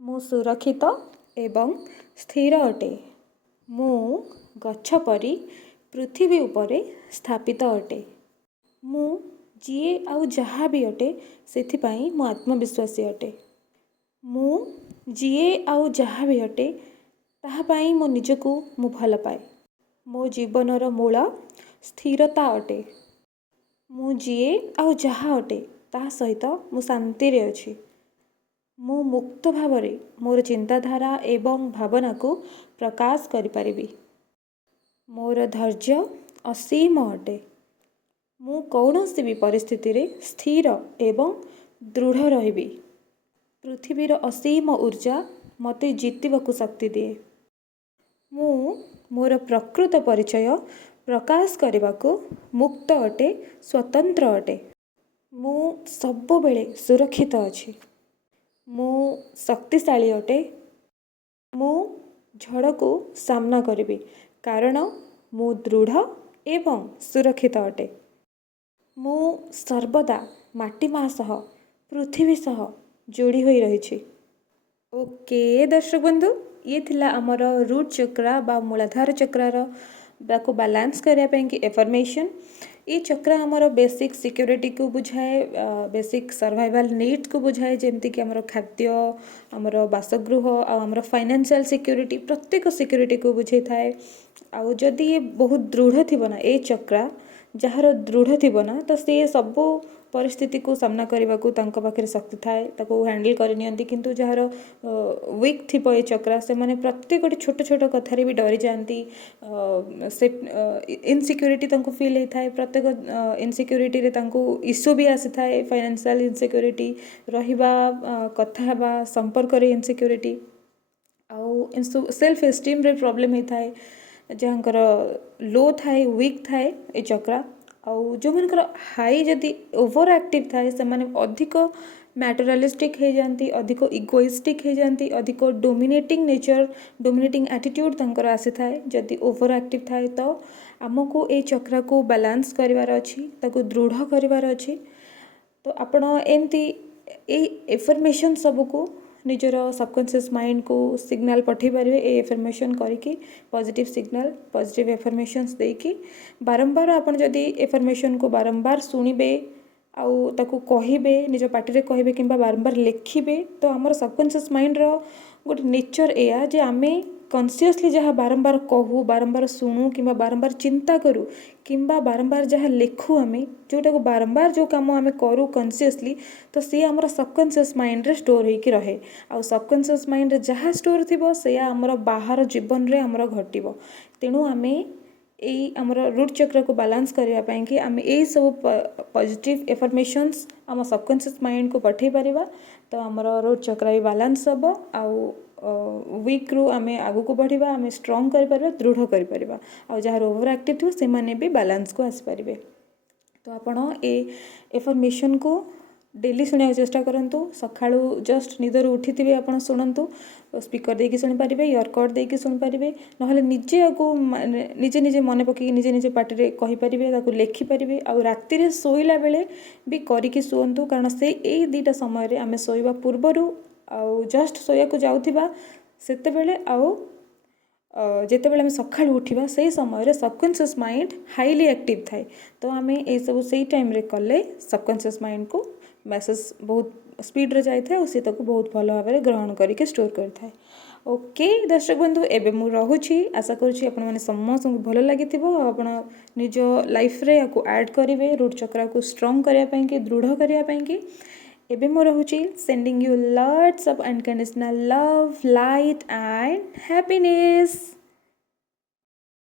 ମୁଁ ସୁରକ୍ଷିତ ଏବଂ ସ୍ଥିର ଅଟେ। ମୁଁ ଗଛ ପରି ପୃଥିବୀ ଉପରେ ସ୍ଥାପିତ ଅଟେ। ମୁଁ ଯିଏ ଆଉ ଯାହା ବି ଅଟେ ସେଥିପାଇଁ ମୁଁ ଆତ୍ମବିଶ୍ୱାସୀ ଅଟେ। ମୁଁ ଯିଏ ଆଉ ଯାହା ବି ଅଟେ ତାହା ପାଇଁ ମୋ ନିଜକୁ ମୁଁ ଭଲ ପାଏ। ମୋ ଜୀବନର ମୂଳ ସ୍ଥିରତା ଅଟେ। ମୁଁ ଯିଏ ଆଉ ଯାହା ଅଟେ ତାହା ସହିତ ମୁଁ ଶାନ୍ତିରେ ଅଛି। ମୁଁ ମୁକ୍ତ ଭାବରେ ମୋର ଚିନ୍ତାଧାରା ଏବଂ ଭାବନାକୁ ପ୍ରକାଶ କରିପାରିବି। ମୋର ଧୈର୍ଯ୍ୟ ଅସୀମ ଅଟେ। ମୁଁ କୌଣସି ବି ପରିସ୍ଥିତିରେ ସ୍ଥିର ଏବଂ ଦୃଢ଼ ରହିବି। ପୃଥିବୀର ଅସୀମ ଊର୍ଜା ମୋତେ ଜିତିବାକୁ ଶକ୍ତି ଦିଏ। ମୁଁ ମୋର ପ୍ରକୃତ ପରିଚୟ ପ୍ରକାଶ କରିବାକୁ ମୁକ୍ତ ଅଟେ, ସ୍ୱତନ୍ତ୍ର ଅଟେ। ମୁଁ ସବୁବେଳେ ସୁରକ୍ଷିତ ଅଛି। ମୁଁ ଶକ୍ତିଶାଳୀ ଅଟେ। ମୁଁ ଝଡ଼କୁ ସାମ୍ନା କରିବି କାରଣ ମୁଁ ଦୃଢ଼ ଏବଂ ସୁରକ୍ଷିତ ଅଟେ। ମୁଁ ସର୍ବଦା ମାଟି ମା ସହ, ପୃଥିବୀ ସହ ଯୋଡ଼ି ହୋଇ ରହିଛି। ଓକେ ଦର୍ଶକ ବନ୍ଧୁ, ଇଏ ଥିଲା ଆମର ରୁଟ୍ ଚକ୍ରା ବା ମୂଳାଧାର ଚକ୍ରାର ତାକୁ ବାଲାନ୍ସ କରିବା ପାଇଁକି ଏଫର୍ମେସନ୍। ये चक्र आमर बेसिक सिक्योरिटी को बुझाए, बेसिक सर्वाइवल नीड्स को बुझाए, जमती कि आमर खाद्य, आमर बासगृह आमर फाइनेंशियल सिक्योरिटी, प्रत्येक सिक्योरिटी को बुझे थाए। आउ जदि ये बहुत दृढ़ थी ना ये चक्रा जार दृढ़ थी ना तो सी सबू परिस्थिति को सामना करने को पाखे शक्ति थाए, हैंडल करनी। किंतु जार वीक थी ये चक्रा से माने प्रत्येक छोट छोट कथार भी डरी जाती, से इनसिक्योरिटी फील होता है। प्रत्येक इनसिक्योरिटी इश्यू भी आसी थाए, फाइनेंशियल इनसिक्योरिटी रहिबा, कथा हेबा संपर्क रे इनसिक्योरिटी आउ सेल्फ एस्टीम रे प्रॉब्लम होता है, जहाँकर लो थाए, वीक थाए ये चक्रा। आउ जो मनकर हाई जदि ओवर एक्टिव थाए से माने अधिक मैटेरियलिस्टिक हो जाती, अधिक इगोइस्टिक हो जाती, अधिक डोमिनेटिंग नेचर, डोमिनेटिंग एटीट्यूड तंकर आसी थाए। जदि ओवर एक्टिव थाए तो आमको ये चक्रा को बैलेंस करिवार अछि, ताको दृढ़ करिवार अछि। तो आपण एमती ए एफर्मेशन सबको निजर सबकॉन्शियस माइंड को सिग्नल पठे पारे। ए एफर्मेशन करके पॉजिटिव सिग्नल, पॉजिटिव एफर्मेशंस देकी बारंबार आपण जदि एफर्मेशन को बारंबार सुनिबे आउ ताको कहिबे, निज पार्टी कहिबे किंबा बारंबार लिखिबे, तो आमर सबकॉन्शियस माइंड रो गोटे नेचर एया जे आमे कॉन्शियसली जहाँ बारंबार कहू, बारंबार शुणु कि बारंबार चिंता करूँ कि बारंबार जहाँ लिखु, आम जोटा को बारंबार जो कम आम करूँ कॉन्शियसली, तो सी आमर सबकॉन्शियस माइंड रे स्टोर होकर रहे। आ सबकॉन्शियस माइंड रे जहाँ स्टोर थी से आमर बाहर जीवन रे आमर घटिबो। तेणु आम यही आमर रूट चक्र को बैलेंस करने कि आम यही सब पॉजिटिव एफर्मेशंस आम सबकॉन्शियस माइंड को पठे पारिबा, तो आमर रूट चक्र भी बैलेंस हम। आउ वीक रु आम आगु को बढ़िबा, आम स्ट्रॉन्ग कर दृढ़ कर जहाँ ओवर एक्टिव थो से माने भी बैलेंस को आसपारे। तो आपण ए एफर्मेशन को डेली शुणा चेष्टा करूँ। सकाळू जस्ट निदर उठी थे आप शुणु, स्पीकर देकी शुणी पारे, इयरकड देकी शुणी पारे, ना निजे आपको निजे निजे मन पकई निजे निजे पार्टी कहींपारे, लिखिपारे। आ राति शोला बेले भी करके शुंतु, कारण से यही दुईटा समय आम शोवा पूर्वर आउ जस्ट शोया को जाऊा सेतेबेले आउ जितेबाला आम सकाळू उठा से समय सबकॉन्शियस माइंड हाईली एक्टिव थाए। तो आम ये सब से टाइम कले सबकॉन्शियस माइंड को मैसेज बहुत स्पीड रे जाए और सी बहुत भल भाव में ग्रहण करके स्टोर करता है। ओके दर्शक बंधु, एबे मु रहुछि, आशा करुछि आपण माने समस्त भल लगी आपण निज लाइफ रे याको ऐड करेंगे, रूट चक्रा को स्ट्रॉन्ग करने पाई कि दृढ़ करने पाई कि। एबे मु रहुछि, sending you lots of unconditional love, light and happiness.